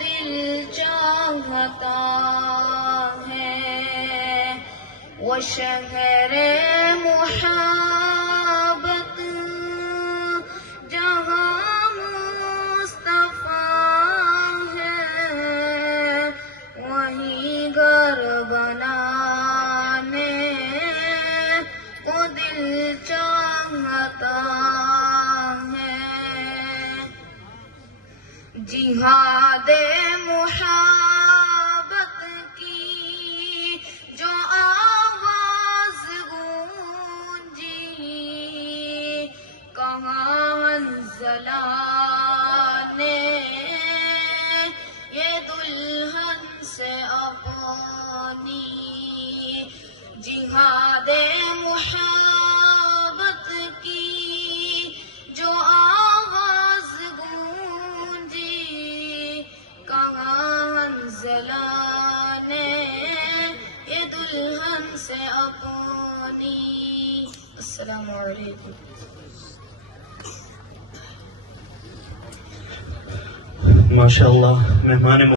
دل چاہتا ہے، وہ شہر محبت جہاں مصطفیٰ ہے، وہیں گھر بنانے کو دل چاہتا ہے۔ جہاد محبت کی جو آواز گونجی، کہاں انزلا نے یہ دلہن سے اپنی، جہاد محبت کی جو آواز گونجی، کہاں انزلا نے یہ دلہن سے اپنی۔ السلام علیکم۔ ماشاءاللہ مہمان